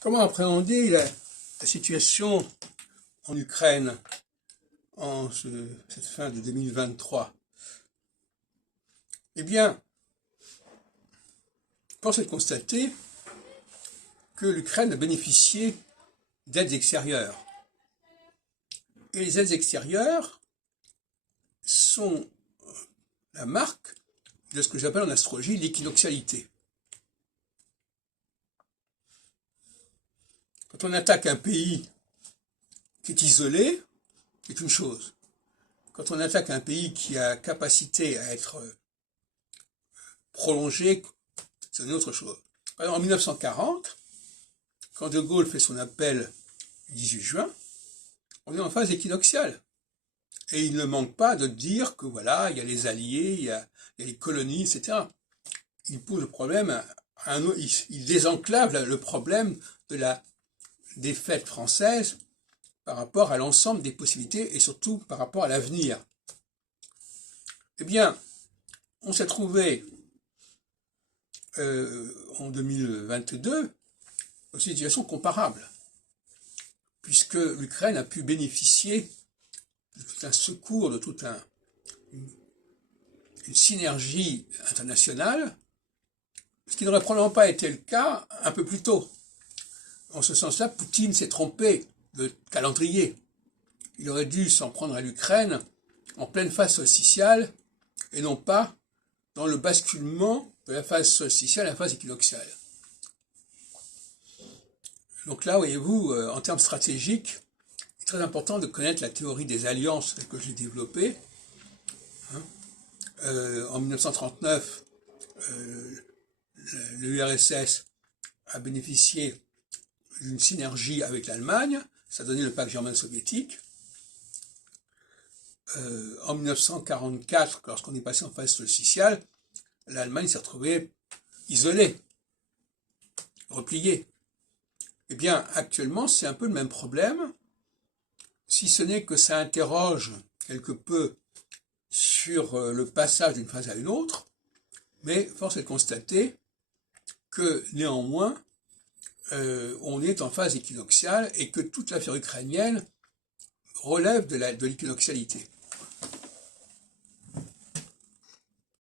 Comment appréhender la situation en Ukraine en cette fin de 2023? Eh bien, force est de constater que l'Ukraine a bénéficié d'aides extérieures. Et les aides extérieures sont la marque de ce que j'appelle en astrologie l'équinoxialité. Quand on attaque un pays qui est isolé, c'est une chose. Quand on attaque un pays qui a capacité à être prolongé, c'est une autre chose. Par exemple, en 1940, quand De Gaulle fait son appel le 18 juin, on est en phase équinoxiale. Et il ne manque pas de dire que voilà, il y a les alliés, il y a les colonies, etc. Il pose le problème, il désenclave le problème de la défaite française par rapport à l'ensemble des possibilités et surtout par rapport à l'avenir. Eh bien, on s'est trouvé en 2022 dans une situation comparable, puisque l'Ukraine a pu bénéficier de tout un secours, de toute une synergie internationale, ce qui n'aurait probablement pas été le cas un peu plus tôt. En ce sens-là, Poutine s'est trompé de calendrier. Il aurait dû s'en prendre à l'Ukraine en pleine phase solsticiale et non pas dans le basculement de la phase solsticiale à la phase équinoxiale. Donc là, voyez-vous, en termes stratégiques, c'est très important de connaître la théorie des alliances que j'ai développée. En 1939, l'URSS a bénéficié d'une synergie avec l'Allemagne, ça a donné le pacte germano-soviétique. En 1944, lorsqu'on est passé en phase solsticiale, l'Allemagne s'est retrouvée isolée, repliée. Eh bien, actuellement, c'est un peu le même problème, si ce n'est que ça interroge quelque peu sur le passage d'une phase à une autre, mais force est de constater que néanmoins, on est en phase équinoxiale et que toute l'affaire ukrainienne relève de l'équinoxialité.